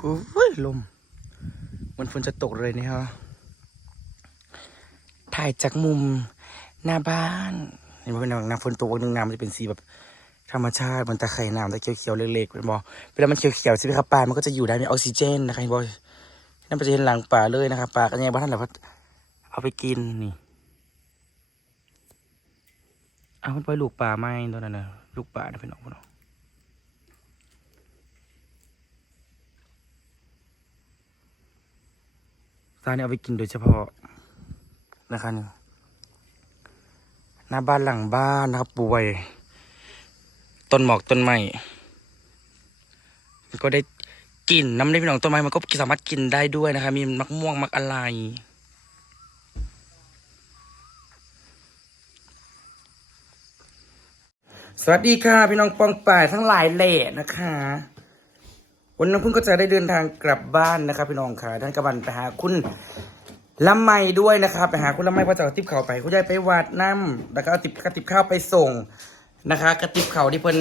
โอ้ยลมมันฝนจะตกเลยนี่ฮะถ่ายจากมุมหน้าบ้านเห็นว่าเป็นน้ำฝนตกวันนึงน้ำมันจะเป็นสีแบบธรรมชาติมันตะไคร่น้ำตะเขียวๆเล็กๆเป็นบอเวลามันเขียวๆใช่ไหมครับปลามันก็จะอยู่ได้มีออกซิเจนนะครับเห็นบอนั่นเป็นจะเห็นหลังปลาเลยนะครับปลากันยังบ้างท่านเหรอเอาไปกินนี่เอามันไปลูกปลาไหมตัวนั้นนะลูกปลานะพี่น้องพี่น้อง ซาเนี่ยเอาไปกินโดยเฉพาะนะครับนี่หน้าบ้านหลังบ้านนะครับป่วย ต้นหมอกต้นไม้ก็ได้กลิ่นน้ำได้พี่น้องต้นไม้มันก็สามารถกินได้ด้วยนะครับมีมักม่วงมักอะไรสวัสดีค่ะ พี่น้องปองป่ายทั้งหลายแหล่นะคะ วันนี้คุณก็จะได้เดินทางกลับบ้านนะครับพี่น้องค่ะท่านกบันไปหาคุณลำไมด้วยนะครับไปหาคุณลำไมเพราะจะเอาติบเข่าวไปคุณยายไปวัดน้ำแล้วก็เอาติบกระติบข้าวไปส่งนะคะ กระติบเข่าวที่เพิ่น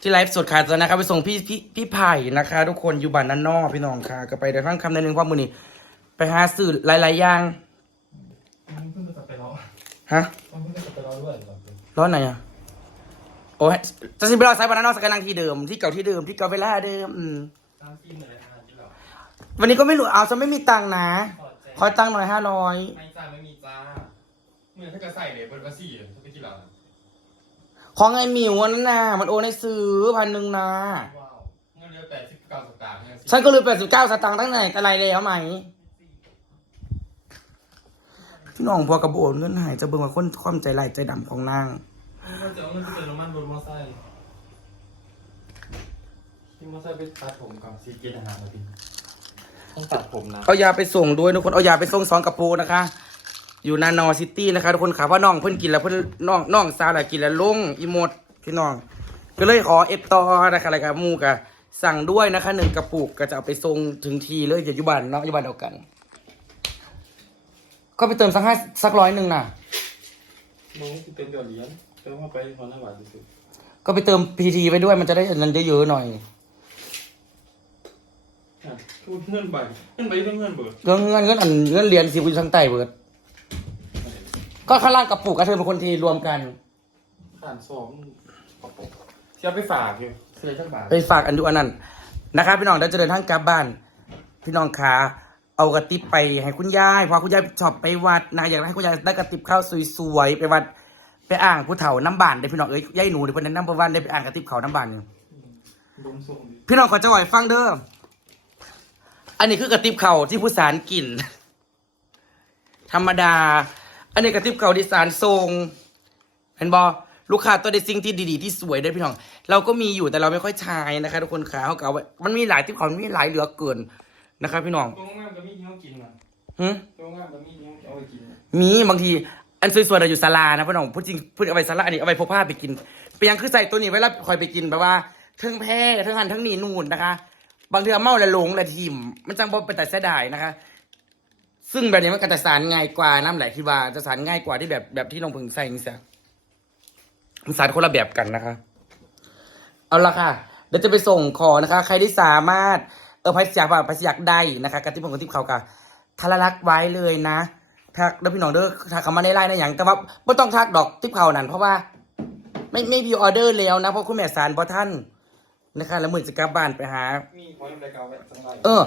ที่ไลฟ์สดขาดนะครับไปส่งพี่พี่พี่ไผ่นะคะ ทุกคนอยู่บ้านนันนอกพี่น้องค่ะ ก็ไปเดินทางคำในหนึ่งเพราะมือนี้ไปหาสื่อหลายๆอย่างเพิ่งจะไปร้องฮะเพิ่งจะไปร้องด้วยเหรอร้อนไหนอะ โอ้ยจะสิบรอไซบานาโนสกันังที่เดิมที่เก่าที่เดิมที่เก่าเวลาเดิมอืมตามฟิล์มอะไรทานที่เราวันนี้ก็ไม่รู้เอาจะไม่มีตังค์นะขอแจ้งขอตังค์หน่อยห้าร้อยไม่จ้าไม่มีจ้าเมื่อถ้าจะใส่เลยเปิดภาษีถ้าไปที่ร้านของไอ้หมิวอันนั้นน่ะมันโอนให้ซื้อพันหนึ่งนะว้าวเงินเดือนแปดสิบเก้าสตางค์เนี่ยฉันก็เลยแปดสิบเก้าสตางค์ตั้งไหนแต่ไรแล้วไหมพี่น้องพอกระโบนเงินหายจะเบิ่งว่าคนความใจไหลายใจดำของนาง มันจะเอาเงินไปเติมน้ำมันรถมอไซค์ที่มอไซค์ไปตัดผมก่อนซีเกตอาหารมาพี่ต้องตัดผมนะเอายาไปส่งด้วยทุกคนเอายาไปส่งสองกระปรงนะคะ อยู่นานอซิตี้นะคะทุกคนขาว่าน้องเพิ่นกินแล้วเพิ่นน้องน้องซาแหละกินแล้วลงอีหมดพี่น้อง ก็เลยขอเอฟต่อนะคะอะไรกับมูกะสั่งด้วยนะคะหนึ่งกระปุกก็จะเอาไปส่งถึงทีเลยอย่าอยู่บ้านเนาะอยู่บ้านเดียวกัน ก็ไปเติมสักห้าสักร้อยหนึ่งน่ะมึงคือเต็มเดือนเหรียญ ติมเข้าไปพอหน้าบาทที่สุดก็ไปเติมพีทีไปด้วยมันจะได้เงินเยอะๆหน่อยอะคือเงินใบเงินใบเรื่องเงินเบิดเงินเงินเงินอันเงินเรียนสิบุญทั้งไตเบิด ก็ข้างล่างกระปุกกระเธอเป็นคนทีรวมกันผ่านสองกระปุกที่เอาไปฝากอยู่เสียจังบาทไปฝากอันดูอันนั้นนะครับพี่น้องเดี๋ยวจะเดินทางกลับบ้าน พี่น้องขาเอากระติบไปให้คุณยายเพอคุณยายชอบไปวัดนะอยากให้คุณยายได้กระติบข้าวสวยๆไปวัด ไปอ่างผู้เฒ่าน้ำบานได้พี่น้องเอ้ยยายหนูเดี๋ยวเพิ่นแนะนำเพิ่นว่าได้ไปอ่างกระติบเขาน้ำบานนี่ดมทรงดิพี่น้องขอจะไหวฟังเด้ออันนี้คือกระติบเขาที่ผู้สารกิน ธรรมดา อันนี้กระติบเขาที่สารทรงเห็นบอลูกค้าตัวได้สิ่งที่ดีๆที่สวยได้อพี่น้อง เราก็มีอยู่แต่เราไม่ค่อยใช้นะคะทุกคนขาเขาเก่าไว้มันมีหลายติบเขามันมีหลายเหลือเกินนะครับพี่น้องตัวงามก็มีที่เขากินนะหึตัวงามก็มีที่เขาเอาไปกินนะมีบางที อันสวยๆเราอยู่ศาลานะพี่น้องพูดจริงพูดเอาไปศาลาอันนี้เอาไปพกผ้าไปกินเปียงคือใส่ตัวนี้ไว้แล้วคอยไปกินแบบว่าเทั้งแพ้เทั้งหันเทั้งนีนูนนะคะ บางทีเมาแล้วหลงแล้วทิมมันจังบ่เป็นแต่เสียดายนะคะ ซึ่งแบบนี้มันก็จะสารง่ายกว่าน้ำไหลคิดว่าจะสารง่ายกว่าที่แบบแบบที่น้องพึงใส่นี่เสียมันสารคนละแบบกันนะคะ เอาละค่ะเดี๋ยวจะไปส่งของนะคะ ใครที่สามารถเออภัยอยากว่าภัยอยากได้นะคะกระติบผมกระติบเขากะทารักไว้เลยนะ ทักแล้วพี่น้องเด้อทักเขามาในไลน์ในอย่างแต่ว่าไม่ต้องทักดอกติบเขานั่นเพราะว่า ไม่ไม่มีออเดอร์แล้วนะเพราะคุณแม่สารเพราะท่านนะคะแล้วมือจะกลับบ้านไปหา มีพอยำไรเก่าไว้จังไรเออ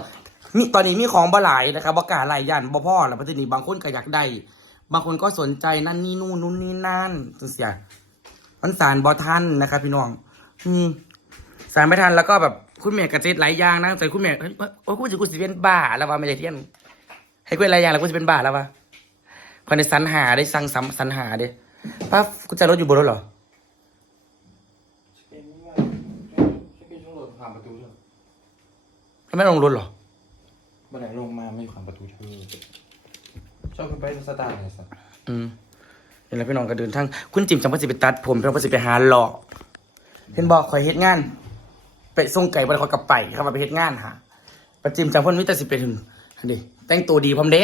มีตอนนี้มีของบ่หลายนะครับบ่กล้าหลายย่านบ่พ่อแล้วพัฒนีบางคนก็อยากได้บางคนก็สนใจนั่นนี่นู่นนู่นนี่นั่นจังเสียมันสารบ่ทันนะครับพี่น้องอืมสารไม่ทันแล้วก็แบบคุณแม่กระเจ็ดหลายอย่างนะใส่คุณแม่เฮ้ยโอ้ยกูจะกูสิเป็นบ้าแล้วว่าไม่ใช่เที่ยนให้กูเป็นหลายอย่างแล้วกูจะเป็นบ้าแล้ววะ พอในสรรหาได้สั่งซ้ำสรรหาเด้ป้ากูจะรถอยู่บนรถเหรอเป็นว่าเป็นช่วงรถผ่านประตูเถอะแล้วไม่ลงรถเหรอบันไดลงมาไม่อยู่ผ่านประตูเธอชอบขึ้นไปสตาร์ทไหนสักอืมเห็นแล้วพี่น้องก็เดินทางคุณจิ๋มจังว่าสิไปตัดผมเพื่อว่าสิไปหาหลอกเห็นบอกคอยเฮ็ดงาน ไปส่งไก่บริคอยกับไปครับว่าไปเฮ็ดงานหาประจิมจังเพ่นมิแต่สิเป็นดิแต่งตัวดีพร้อมเด้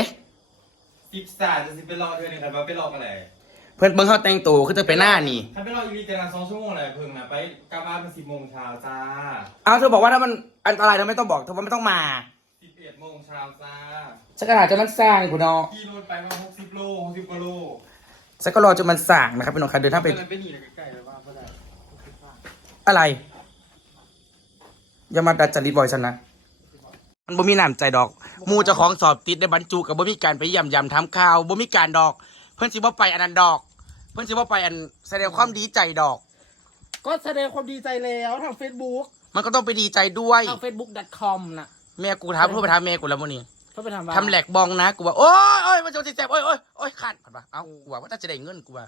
สิบสามจะสิไปรอเธอหนึ่งครับว่าไปรอกันไหนเพื่อนเบิ้งเขาแต่งตัวคือจะไปหน้านี่ ถ้าไปรออีวีแต่ละสองชั่วโมงอะไรเพิ่งนะไปกลับบ้านเป็นสิบโมงเช้าจ้าเอาเธอบอกว่าถ้ามันอันตรายเธอไม่ต้องบอกเธอว่าไม่ต้องมาสิบเอ็ดโมงเช้าจ้าฉันก็อาจจะมันสร้างคุณน้องขี่รถไปมาหกสิบโลหกสิบกว่าโลฉันก็รอจนมันสั่งนะครับพี่น้องครับเดินทางไปไปหนีใกล้ๆเลยว่าก็ได้อะไร อย่ามาดัดจริตบ่อยฉันนะ มันบ่มีน้ำใจดอกหมูเจ้าของสอบติดในบรรจุกับบ่มีการไปย่ำยำทำข่าวบ่มีการดอก เพื่อนสิบ่ไปอันนั้นดอก เพื่อนสิบ่ไปอันแสดงความดีใจดอก ก็แสดงความดีใจแล้วทาง Facebook มันก็ต้องไปดีใจด้วย ทาง facebook.com น่ะแม่กูถามโทรไปถามแม่กูแล้วมื้อนี้เขาไปทำว่าทำแหลกบองนะกูว่าโอ้ยโอ้ยมันจะสิแสบโอ้ยโอ้ยโอ้ยขาดผ่านปะเอ้ากูว่าว่าถ้าจะได้เงินกูว่า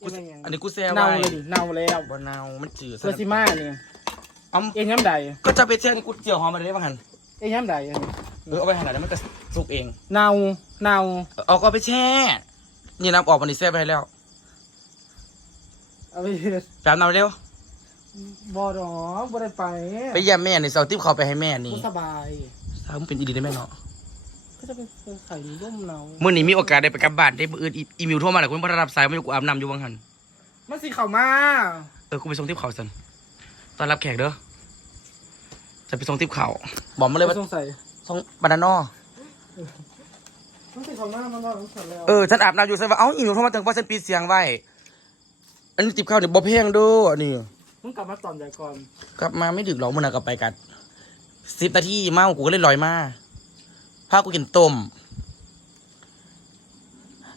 กูสิอันนี้กูแซ่เน่าไว้เลยดิเน่าแล้วบ่เนามันจืดเซอร์ซิมาเนี่ยเอาเอ็งย้ำใดก็จะไปเช่นกูเจียวหอมมาได้บ้างหัน เอ็งย้ำใดอันนี้เออเอาไปหันแล้วมันก็สุกเอง เน่าเน่าเอาก็ไปแช่ นี่น้ำออกมันนี่แซ่ไปให้แล้วเอาไปเฮ็ดแป๊บน้ำเร็ว บ่ดอกบ่ได้ไปไปเยี่ยมแม่นี่เสาติ๊บเขาไปให้แม่นี่กูสบายสาวมึงเป็นอีดีได้แม่เนาะก็จะเป็นไข่ร่มเน่ามื่อนี้มีโอกาสได้ไปกลับบ้านได้มืออื่นอีอีเมลโทรมาแหละกูไม่ได้รับสายไม่รู้กูอาบน้ำอยู่บ้างหันมันสิเข้ามา เออกูไปส่งทิปเขาสันตอนรับแขกเด้อ จะไปส่งทิปเขาบอกมาเลยว่าสงสัยส่งบานาน่อมันสิเข้ามามันว่ามันเข้าแล้วเออฉันอาบน้ำอยู่ฉันว่าเอ้าอีเมลโทรมาถึงว่าฉันปิดเสียงไว้ อันนี้ติบข้าวเนี่ยบ่เพลงเด้ออันนี้มึงกลับมาตอนใหญ่ก่อนกลับมาไม่ดึกหรอกมื่อน่ะกลับไปกันสิบนาทีเมากูก็เลยลอยมาพากูกินต้ม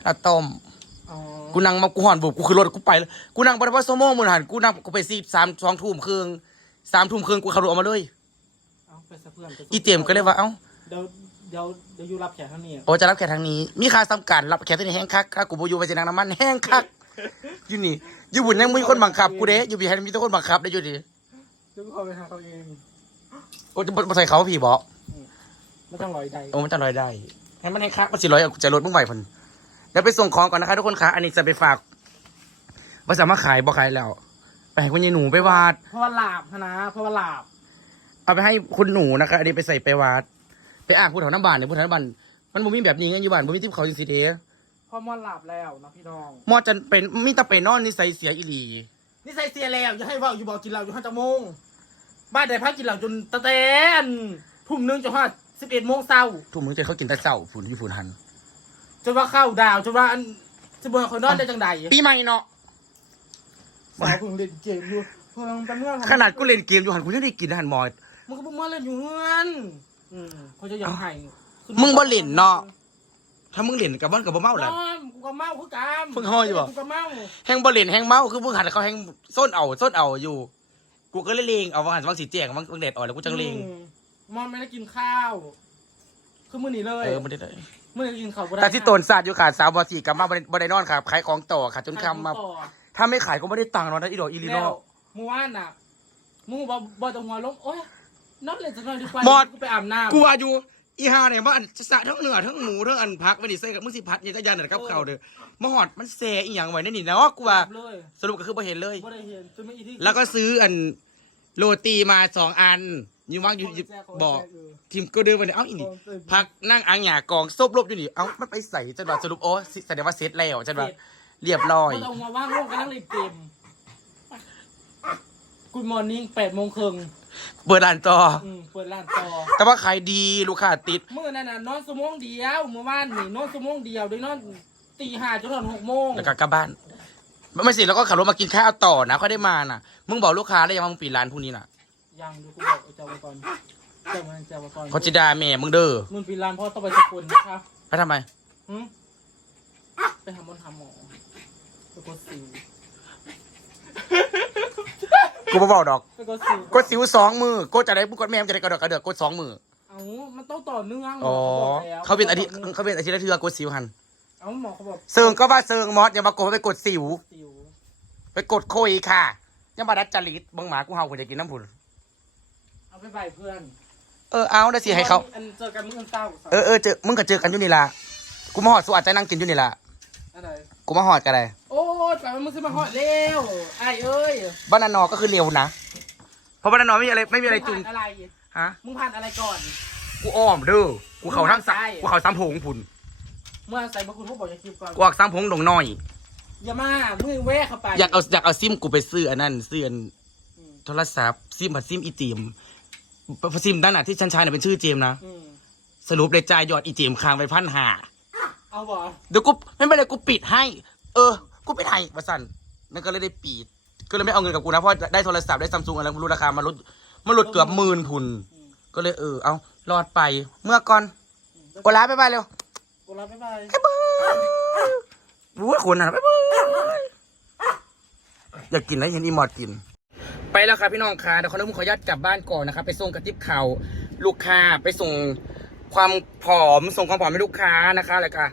แล้วต้มอ๋อกูนั่งมากูห่อนบุบกูคือรถกูไปเลยกูนั่งไปเพราะโซโม่มือหันกูนั่งกูไปซีสามสองทุ่มครึ่งสามทุ่มครึ่งกูขับรถออกมาเลยเอาไปซะเพื่อนไปส่งอีเตียมก็เลยว่าเอ้าเดี๋ยวเดี๋ยวเดี๋ยวอยู่รับแขกเท่านี้โอ้จะรับแขกทางนี้ มีค่าสำคัญรับแขกที่นี่แห้งคักค่ากูบอยู่ไปเสียนางน้ำมันแห้งคักอยู่นี่อยู่บุญยังมีคนบังคับกูเด้อยู่บีให้มีแต่คนบังคับได้อยู่ดิเดี๋ยวกูเข้าไปหาเขาเองโอ้จะบ่ใส่เขาพี่บอกไม่ต้องรอยใดโอ้มันจะลอยได้ให้มันแห้งคักมันสิลอยเอาใจรถมึงไหวพันเดี๋ยวไปส่งของก่อนนะคะทุกคนคะอันนี้จะไปฝากว่าสามารถขายบ่ขายแล้วไปให้คุณยายหนูไปวาดเพราะว่าหลาบนะเพราะว่าหลาบ เอาไปให้คุณหนูนะคะอันนี้ไปใส่ไปวัด ไปอ่างพูดแถวน้ำบานเนี่ยพูดแถวน้ำบานมันบ่มีแบบนี้ไงอยู่บ้านบ่มีทิพเขาจริงสิเด้เพราะมันหลาบแล้วนะพี่น้อง มอจะเป็นมีแต่ไปนอนนิสัยเสียอีหลีนี่ใส่เสียแล้วอย่าให้เว่าอยู่บอกกินเหล้าอยู่ห้าจังโมงบ้านใดพักกินเหล้าจนตะเตนทุ่มหนึงจนห้าสิบเอ็ดโมงเช้าทุกมื้อแต่เขากินแต่เช้าฝุ่นอยู่ฝุ่นหัน จนว่าเข้าดาวจนว่าอันจะบอกคนนอนได้จังใดปีใหม่เนาะสาวเพิ่งเล่นเกมอยู่เพิ่งไปเมื่อขนาดกูเล่นเกมอยู่หันกูยังได้กินหันหมอ มึงก็เพิ่งมาเล่นอยู่เฮือนอืมเขาจะยังให้มึงบ่เล่นเนาะ ถ้ามึงเล่นกับบ้านกับบ่เมาเมาแหละกูก็เมาคือกันเพิ่งห้อยอยู่บ่ กูก็เมาแฮงบ่เล่นแฮงเมาคือมึงหันเขาแฮงส้นเอาส้นเอาอยู่ กูก็เลยเลงเอาว่าหันวังสีแจงวังวังแดดอ่อนแล้วกูจังเลงอืมมอนไม่ได้กินข้าว คือมื้อนี้เลยเออมันได้เลยมื้อนี้กินข้าวบ่ได้แต่ที่โตนศาสตร์อยู่ค่ะสาวบอสี่กลับมาบ่ได้บ่ได้นอนค่ะขายของต่อค่ะจนค่ำมา ต่อ ถ้าไม่ขายก็ไม่ได้ตังค์เนอนนะอีดอกอีลีแล้โน่วเมื่อวานน่ะมึงบอกบอกตรงหัวลงโอ๊ย นอนเล่นจะนอนดีกว่าหมด กูไปอาบน้ำกูว่าอยู่อีห่าเนี่ยว่าอันสะทั้งเนื้อทั้งหมูทั้งอันพักไม่ได้ใส่กับมึงสิพัดเนี่ยจะยันแต่กับเขาวเด้อมาหอดมันแซ่อีหยังไว้ในนี่เนาะกูว่าเลยสรุปก็คือบ่เห็นเลย บ่ได้เห็นจนไม่อีที่แล้วก็ซื้ออันโรตีมาสองอันอยู่ว่างอยู่อยู่บอกทีมก็เดินไปเนี่ยเอ้าอีนี่พักนั่งอ่างหยากองซบลบอยู่นี่เอ้ามันไปใส่จันว่าสรุปโอ้สิแสดงว่าเซตแล้วจันว่าเรียบร้อยบ่ต้องมาว่างโลกกันนั่งเล่นเกมกูมอร์นิ่งแปดโมงครึ่ง เปิดร้านต่อ อืมเปิดร้านต่อแต่ว่าขายดีลูกค้าติด มื่อนั้นน่ะนอนสมงเดียวเมื่อวานนี่นอนสมงเดียวได้นอนตีห้าจนถึงหกโมงแล้วก็กลับบ้าน ไม่สิแล้วก็ขับรถมากินข้าวต่อนะค่อยได้มาน่ะ มึงบอกลูกค้าได้ยังว่ามึงปิดร้านพรุ่งนี้น่ะยังดูกูบอกไอ้เจ้าไว้ก่อนเจ้ามันเจ้าไว้ก่อนเขาจะด่าแม่มึงเด้อมึงปีนลานพ่อต้องไปสกุลนะครับไปทำไมหึไปหาหมอนหาหมอไปกดสิว กูบ่บอกดอก ไปกดสิวกดสิวสองมือกดจะได้กดแม่มจะได้กระเดอกกระเดือกกดสองมือเอามันต้องต่อเนื่องอ๋อหมบกแล้วเขาเป็นอาทิตย์เขาเป็นอาทิตย์ละเทือกดสิวหันเอาหมอเขาบอกเซิงก็ว่าเซิงมอสอย่ามากดว่าไปกดสิว สิวไปกดโคยค่ะยังมาดัดจริตบังหมากูเห่าคนจะกินน้ำผุนเอาไปใบเพื่อนเออเอาได้สิให้เขา อันเจอกันเมื่อวันเศร้าเออเออเจอมึงก็เจอกันอยู่นี่ล่ะกูมาหอดสวัสดิ์ใจนั่งกินอยู่นี่ล่ะ อะไรกูมาหอดกันเลยโอ้ยแต่ว่ามึงจะมาหอดเร็วไอ้เอ้ยบ้านนานอก็คือเร็วนะ เพราะบ้านนานอไม่มีอะไรไม่มีอะไรจุงงผ่านอะไร ฮะ มึงผ่านอะไรก่อน กูอ้อมเด้อ กูเขาทั้งสะใช่ กูเขาซ้ำผงผุนเมื่อใส่บางคุณพวกบอกจะคิวก่อนกูออกซ้ำผงหลงน้อย อย่ามามึงแวะเข้าไปอยากเอาอยากเอาซิมกูไปซื้ออันนั้นซื้ออันอืมโทรศัพท์ซิมผัดซิมอีเจมซิมนั่นน่ะที่ชันชายน่ะเป็นชื่อเจมนะ อืมสรุปเลยจ่ายยอดอีเจมค้างไปพันห้า เอาบ่เดี๋ยวกูไม่เป็นไรกูปิดให้ เออ กูปิดให้ประสันนั่นก็เลยได้ปิดก็เลยไม่เอาเงินกับกูนะเพราะได้โทรศัพท์ได้ซัมซุงอะไรไม่รู้ราคามันลดมันลดเกือบหมื่นพุน ก็เลยเออเอารอดไป เมื่อก่อนโอลาไปไปเร็วกูรับบ๊ายบายรู้ว่าคนอะไปไปอยากกินนะเห็นอีมอดกิน ไปแล้วครับพี่น้องค่ะเดี๋ยวขออนุญาตขออนุญาตกลับบ้านก่อนนะครับไปส่งกระติบข่าวลูกค้าไปส่งความผอมส่งความผอมให้ลูกค้านะคะแล้วก็เ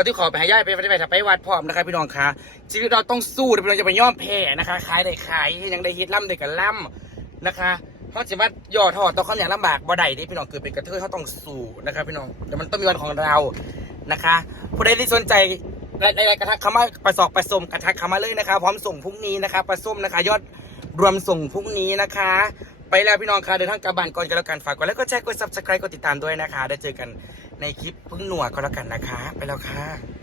อาที่ขอไปให้ย่ายไปไปไปไปวัดพร้อมนะครับพี่น้องคะชีวิตเราต้องสู้พี่น้องจะไปย่อมแพ้นะคะขายได้ขายยังได้ฮ็ดล่ำได้กันล่ำนะคะเพราะจะว่าย่อทอดต่อควาอย่างลำบากบ่ได้เด้พี่น้องเกิดเป็นกระเทยเขาต้องสู้นะครับพี่น้องแต่มันต้องมีวันของเรานะคะผู้ใดที่สนใจรายๆกระทักเข้ามาประสอบประสมกระทักเข้ามาเลยนะคะ พร้อมส่งพรุ่งนี้นะคะประส้มนะคะ ยอดรวมส่งพรุ่งนี้นะคะ ไปแล้วพี่น้องค่ะเดินทางกลับบ้านก่อนกันแล้วกันฝากกดไลค์กดแชร์กด subscribe กดติดตามด้วยนะคะ ได้เจอกัน ในคลิปพึ่งหนวดก็แล้วกันนะคะ ไปแล้วค่ะ